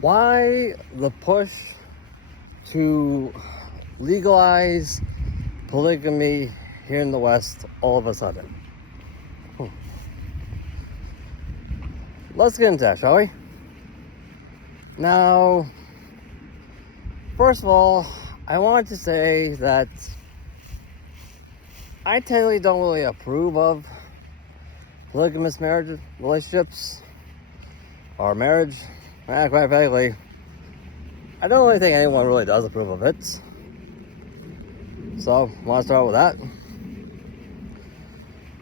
Why the push to legalize polygamy here in the West all of a sudden? Let's get into that, shall we? Now, first of all, I wanted to say that I technically don't really approve of polygamous marriage relationships or marriage. Quite frankly, I don't really think anyone really does approve of it. So, I want to start with that.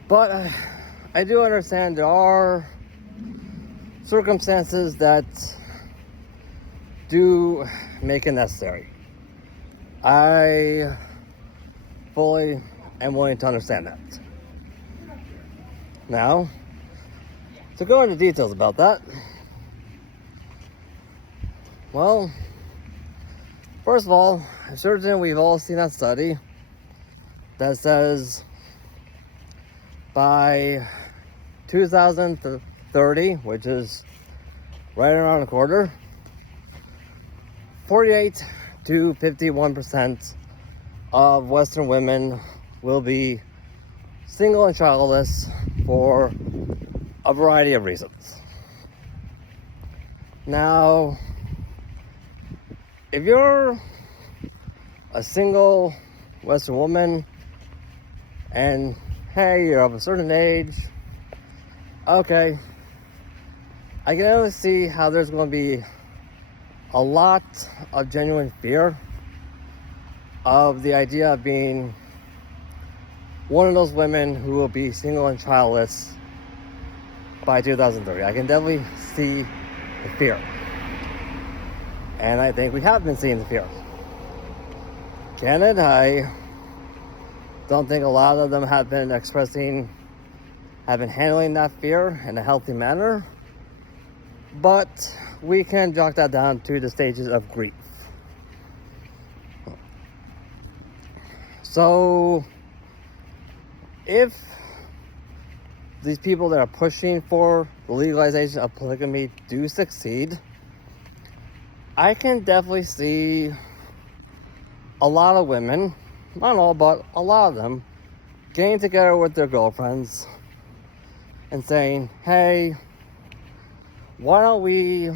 But I do understand there are circumstances that do make it necessary. I fully am willing to understand that. Now, to go into details about that, well, first of all, I'm certain we've all seen that study that says by 2030, which is right around the corner, 48 to 51% of Western women will be single and childless for a variety of reasons. Now, if you're a single Western woman and hey, you're of a certain age, okay, I can only see how there's going to be a lot of genuine fear of the idea of being one of those women who will be single and childless by 2030. I can definitely see the fear. And I think we have been seeing the fear. Granted, I don't think a lot of them have been handling that fear in a healthy manner. But we can jot that down to the stages of grief. So, if these people that are pushing for the legalization of polygamy do succeed, I can definitely see a lot of women, not all, but a lot of them, getting together with their girlfriends and saying, hey, why don't we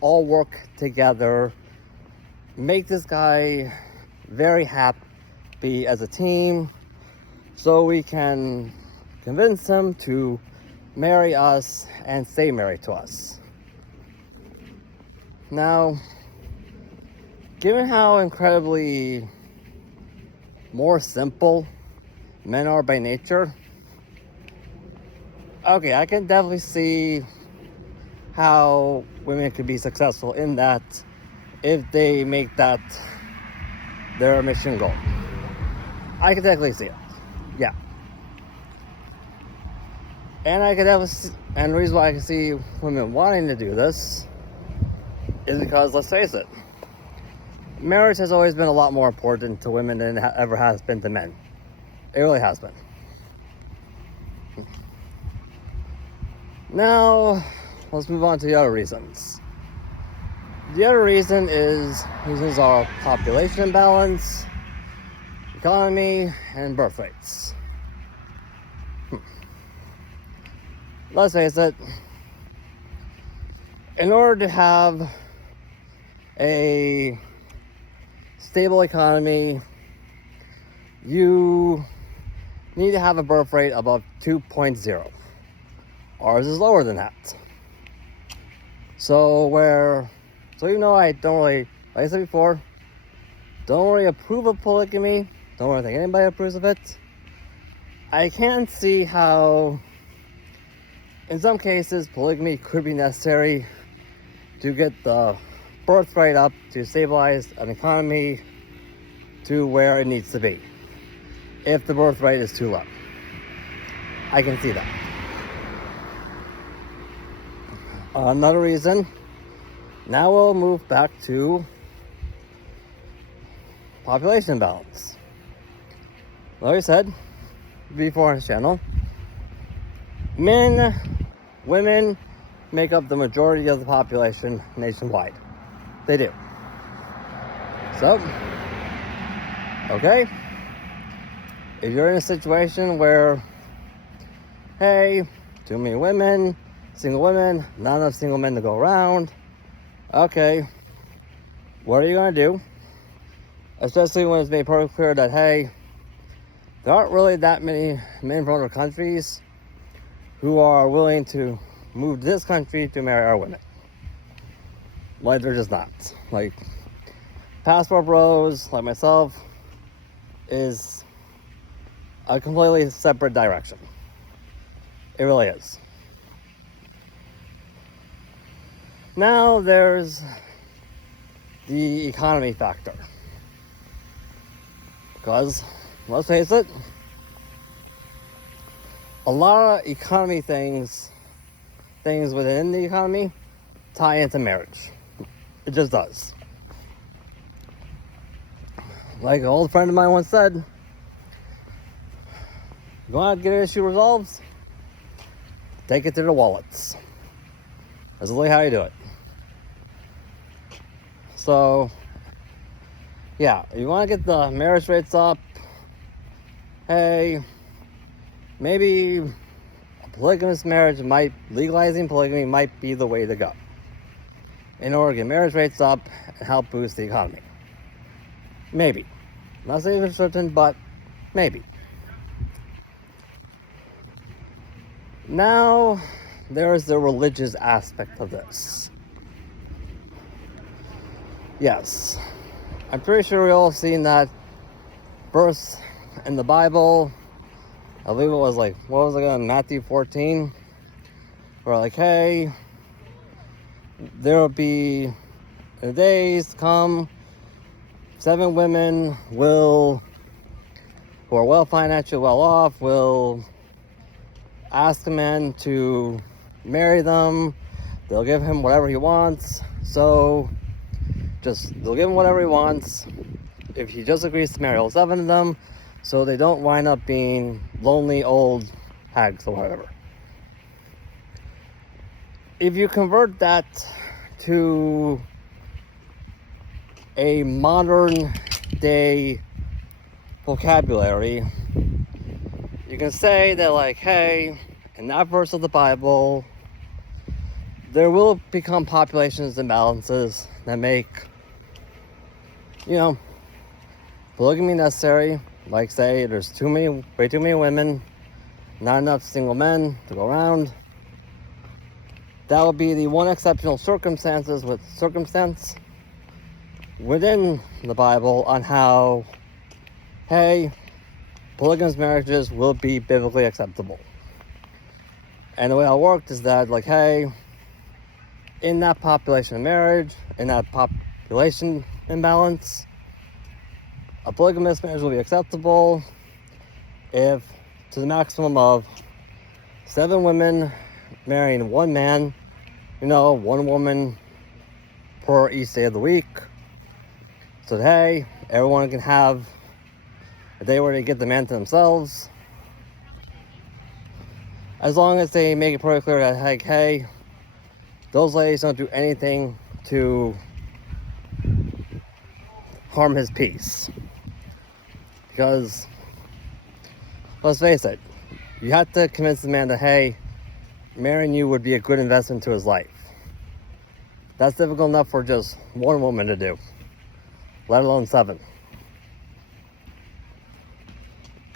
all work together, make this guy very happy as a team, so we can convince him to marry us and stay married to us. Now, given how incredibly more simple men are by nature, okay, I can definitely see how women could be successful in that if they make that their mission goal. I can definitely see it. Yeah. And and the reason why I can see women wanting to do this is because, let's face it, marriage has always been a lot more important to women than it ever has been to men. It really has been. Now, let's move on to the other reasons. The other reason is reasons are population imbalance, economy, and birth rates. Let's face it, in order to have a stable economy, you need to have a birth rate above 2.0. Ours is lower than that. So even though I don't really, like I said before, don't really approve of polygamy, don't really think anybody approves of it, I can see how in some cases polygamy could be necessary to get the birth rate up, to stabilize an economy to where it needs to be, if the birth rate is too low. I can see that. Another reason, now we'll move back to population balance. Like I said before on this channel, women make up the majority of the population nationwide. They do. So, okay, if you're in a situation where, hey, too many women, single women, not enough single men to go around, okay, what are you going to do? Especially when it's made perfectly clear that, hey, there aren't really that many men from other countries who are willing to move to this country to marry our women. Like, they're just not. Like, passport bros, like myself, is a completely separate direction. It really is. Now there's the economy factor. Because, let's face it, a lot of economy things within the economy tie into marriage. It just does. Like an old friend of mine once said, you want to get an issue resolved? Take it to the wallets. That's really how you do it. So, yeah, you want to get the marriage rates up, hey, maybe a polygamous marriage legalizing polygamy might be the way to go in order to get marriage rates up and help boost the economy. Maybe. Not saying for certain, but maybe. Now, there's the religious aspect of this. Yes, I'm pretty sure we all seen that verse in the Bible. I believe it was like, what was it again? Matthew 14. Where like, hey, there will be in the days to come, 7 women who are well financially well off, will ask a man to marry them. They'll give him whatever he wants. So they'll give him whatever he wants if he just agrees to marry all 7 of them, so they don't wind up being lonely old hags or whatever. If you convert that to a modern day vocabulary, you can say that, like, hey, in that verse of the Bible, there will become populations imbalances that make, polygamy necessary. Like, say, there's way too many women, not enough single men to go around. That would be the one exceptional circumstance within the Bible on how, hey, polygamous marriages will be biblically acceptable. And the way it worked is that, like, hey, in that population of marriage, in that population imbalance, a polygamous marriage will be acceptable if to the maximum of 7 women marrying 1 man, 1 woman per each day of the week. So that, hey, everyone can have a day where they get the man to themselves. As long as they make it pretty clear that, like, hey, those ladies don't do anything to harm his peace. Because, let's face it, you have to convince the man that, hey, marrying you would be a good investment to his life. That's difficult enough for just 1 woman to do, let alone 7.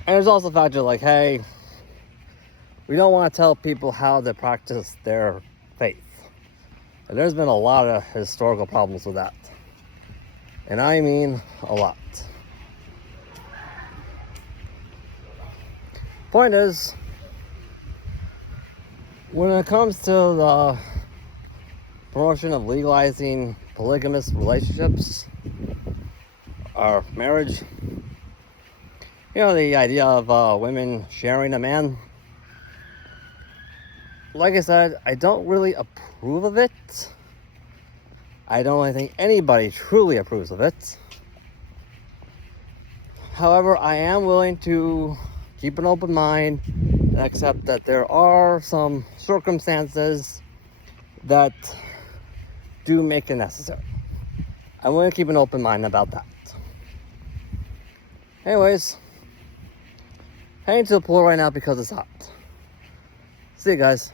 And there's also the fact that, like, hey, we don't want to tell people how to practice their faith. And there's been a lot of historical problems with that. And I mean a lot. Point is, when it comes to the promotion of legalizing polygamous relationships or marriage, the idea of women sharing a man, like I said, I don't really approve of it. I don't really think anybody truly approves of it. However, I am willing to keep an open mind and accept that there are some circumstances that do make it necessary. I'm going to keep an open mind about that. Anyways, heading to the pool right now because it's hot. See you guys.